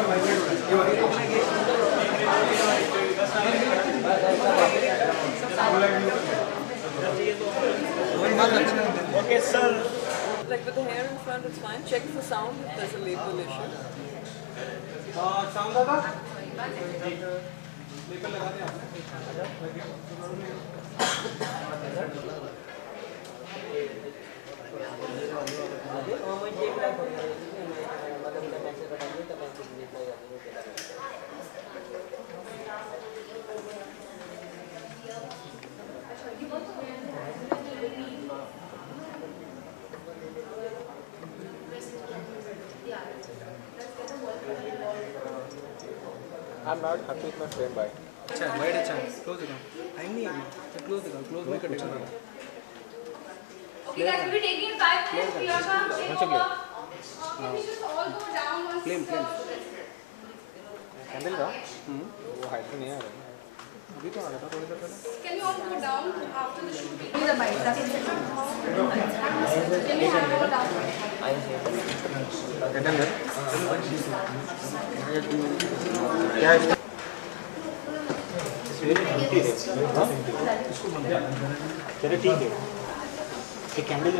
Okay, sir. Like with the hair in front, it's fine. Check for sound if there's a label issue. Sound दादा? I'm not happy with my frame by. Wait a chance. Close it down. Time नहीं है अभी. Close it down. Close नहीं कटेगा. Okay, guys, we'll be taking 5 minutes. Priyanka, take over. Can we just all go down once? Flame. Candle का? वो height में नहीं आ रहा है. अभी तो आ रहा था थोड़ी देर पहले. Can you all go down after the shooting? Can you have a down? Candle क्या है? चलो ठीक है. एक कैंडल है.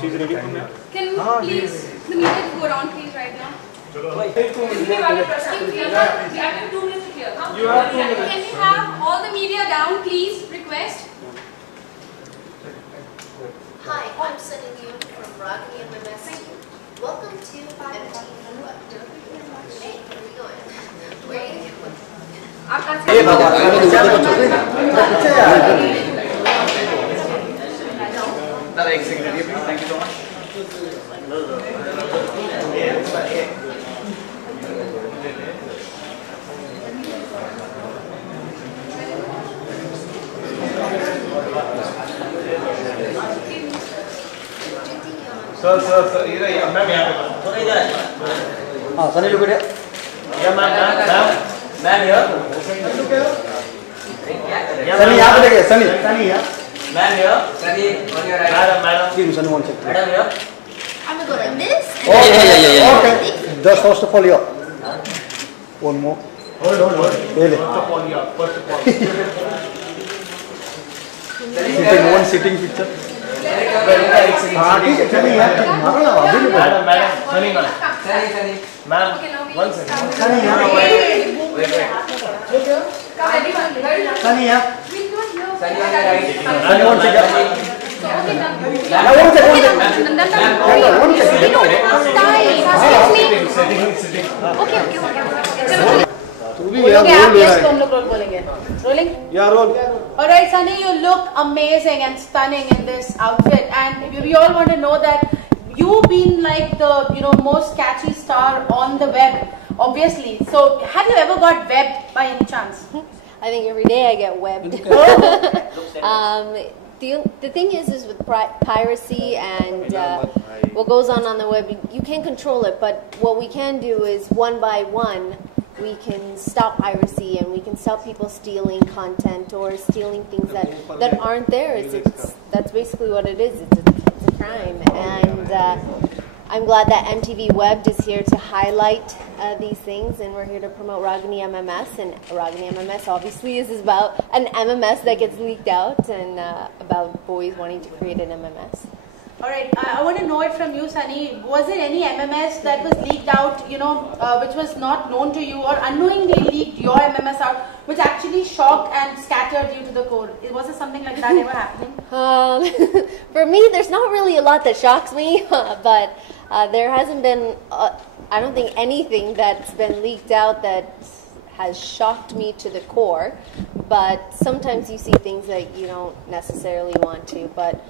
She's ready for now. Can please the music go down, please, right now? चलो. We have 2 minutes to clear. You have 2 minutes. Can we have all the media down, please? Request. Hi, I'm Sunny Liu from Ragini MMS. Welcome to MTV Web. Hey, where are you going? Where are you going? एक second please. Thank you so much. Sir इधर ma'am यहाँ पे. हाँ सनी लोग क्या? Ma'am Sunny यहाँ पे देखिए. सनी यहाँ. Ma'am here. Madam. Sani one second. Madam here. I'm gonna go like this. Yeah. Okay. Just first of all, yeah. One more. Hold. Really? First of all. Sitting one sitting picture. हाँ ठीक है. सनी यहाँ. मारो ना अभी नहीं. Madam. Sunny ma'am. Ma'am. Okay, now we 1 second. Sunny यहाँ. Wait. Come everyone. Sunny यहाँ. We'll do it here. Sani one second. Okay, done. Now one second. Sitting. Okay. तू भी यार रोल ले रहा है. हम लोग रोल बोलेंगे. Rolling. यार role. All right, Sunny, you look amazing and stunning in this outfit, and we all want to know that you've been like the most catchy star on the web, obviously. So, have you ever got webbed by any chance? I think every day I get webbed. The thing is with piracy and what goes on the web, you can't control it, but what we can do is one by one, we can stop piracy and we can stop people stealing content or stealing things that aren't theirs. That's basically what it is. It's a crime, and I'm glad that MTV Webbed is here to highlight these things, and we're here to promote Ragini MMS. And Ragini MMS obviously is about an MMS that gets leaked out and about boys wanting to create an MMS. All right, I want to know it from you, Sunny. Was there any MMS that was leaked out, which was not known to you or unknowingly leaked your MMS out, which actually shocked and scattered you to the core? Was there something like that ever happening? For me, there's not really a lot that shocks me, but there hasn't been, I don't think anything that's been leaked out that has shocked me to the core. But sometimes you see things that you don't necessarily want to. But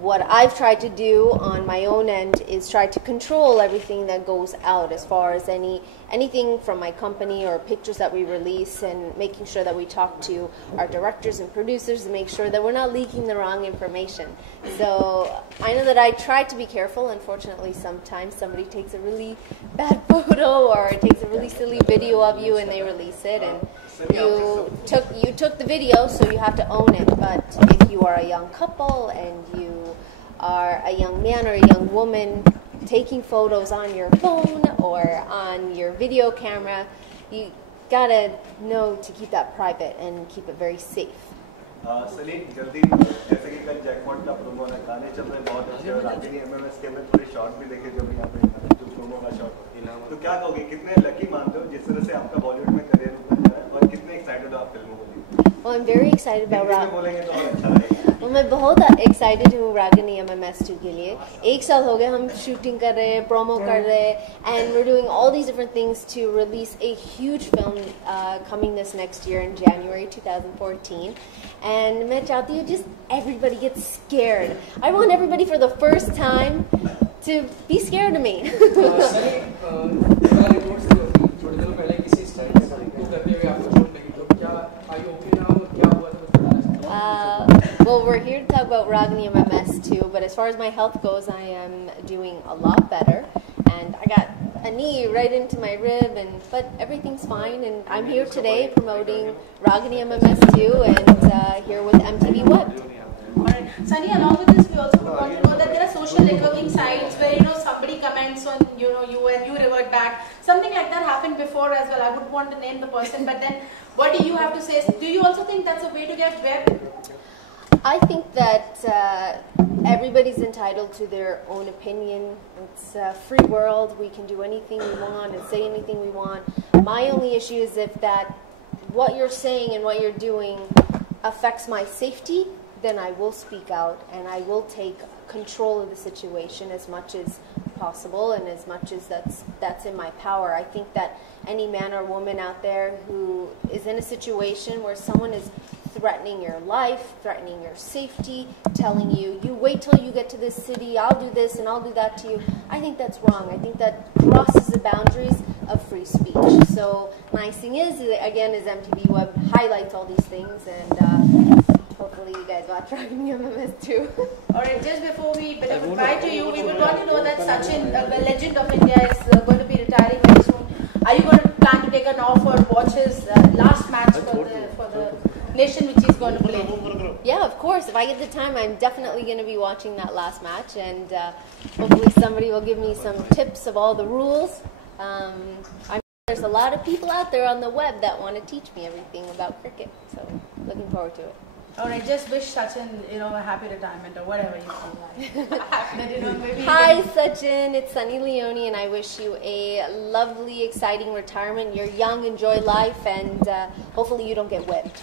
what I've tried to do on my own end is try to control everything that goes out as far as anything from my company or pictures that we release, and making sure that we talk to our directors and producers to make sure that we're not leaking the wrong information. So I know that I try to be careful. Unfortunately, sometimes somebody takes a really bad photo or takes a really silly video of you and they release it, and you took the video, so you have to own it. But if you are a young couple and you are a young man or a young woman taking photos on your phone or on your video camera. You gotta know to keep that private and keep it very safe. Salim जल्दी जैसे कि कल jackpot का promo है, गाने चल रहे बहुत अच्छे और रागिनी एमएमएस के अंदर थोड़े शॉट भी देखे जो यहाँ पे जो प्रोमो का शॉट, तो क्या कहोगे कितने लकी मानते हो जिस तरह से आपका बॉलीवुड में करियर उतर जा रहा है और कितने एक्साइटेड हो आप फिल्मों को लेकर? Well, I'm very excited about बोलेंगे तो और अच्छा लगेगा। well, मैं बहुत excited हूँ Ragini MMS2 के लिए। एक साल हो गया हम shooting कर रहे हैं, promo कर रहे हैं, and we're doing all these different things to release a huge film coming this next year in January 2014. And मैं चाहती हूँ just everybody gets scared. I want everybody for the first time to be scared of me. Well, we're here to talk about Ragini MMS2, but as far as my health goes, I am doing a lot better. And I got a knee right into my rib, but everything's fine. And I'm here today promoting Ragini MMS2 and here with MTV Web. Alright, Sunny, along with this, we also want to know that there are social networking sites where somebody comments on you and you revert back. Something like that happened before as well. I would want to name the person, but then what do you have to say? Do you also think that's a way to get web? I think that everybody's entitled to their own opinion. It's a free world. We can do anything we want and say anything we want. My only issue is if that what you're saying and what you're doing affects my safety, then I will speak out and I will take control of the situation as much as possible and as much as that's in my power. I think that any man or woman out there who is in a situation where someone is threatening your life, threatening your safety, telling you, you wait till you get to this city, I'll do this and I'll do that to you, I think that's wrong. I think that crosses the boundaries of free speech. So nice thing is, again, is MTV Web highlights all these things, and hopefully you guys watch Ragini MMS2. Alright, just before we bid a goodbye to you, we would want to know that Sachin, the legend of India, is going to be retiring very soon. Are you going to plan to take an off or watch his last match for the nation which he's going to play? Yeah, of course. If I get the time, I'm definitely going to be watching that last match, and hopefully somebody will give me some tips of all the rules. There's a lot of people out there on the web that want to teach me everything about cricket, so looking forward to it. Alright, just wish Sachin, a happy retirement or whatever you feel like. Maybe Hi Sachin, it's Sunny Leone, and I wish you a lovely, exciting retirement. You're young, enjoy life, and hopefully you don't get whipped.